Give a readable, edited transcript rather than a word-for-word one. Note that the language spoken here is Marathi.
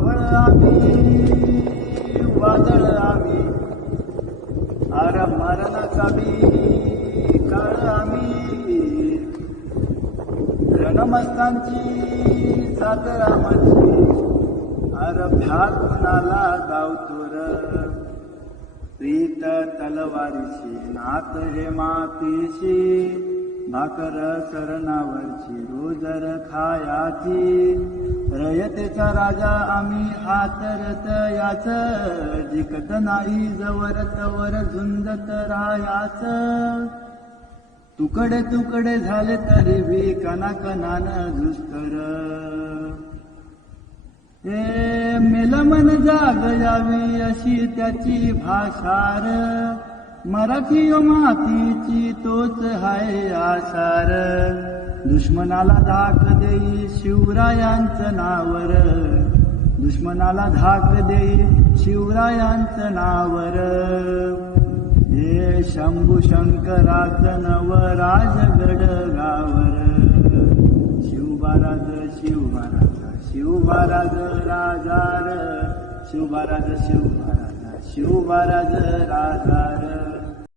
मावळ आम्ही वादळ आम्ही अर मरणाचा बी काळ आम्ही रणमस्तांची साथ रामाची अर भ्यात कुणाला गावतोर प्रीत तलवारीची नात हे मातीशी भाकर सरणावरची रोजर खायाची रयतेचा राजा आम्ही हातरत याच जिकत नाही जवर तवर झुंजत रायाच तुकडे तुकडे झाले तरी बी कणाकणान झुस्तर हे मेल मन जाग यावी अशी त्याची भाषार मराठी मातीची तोच हाय आसार दुश्मनाला धाक देई शिवरायांचं नावर दुश्मनाला धाक देई शिवरायांचं नावर हे शंभू शंकराचं नव राजगड गावर शिवबाराज शिवबाराज शिवबाराज राजार शिवबाराज शिवबाराज शिवबाराज राजार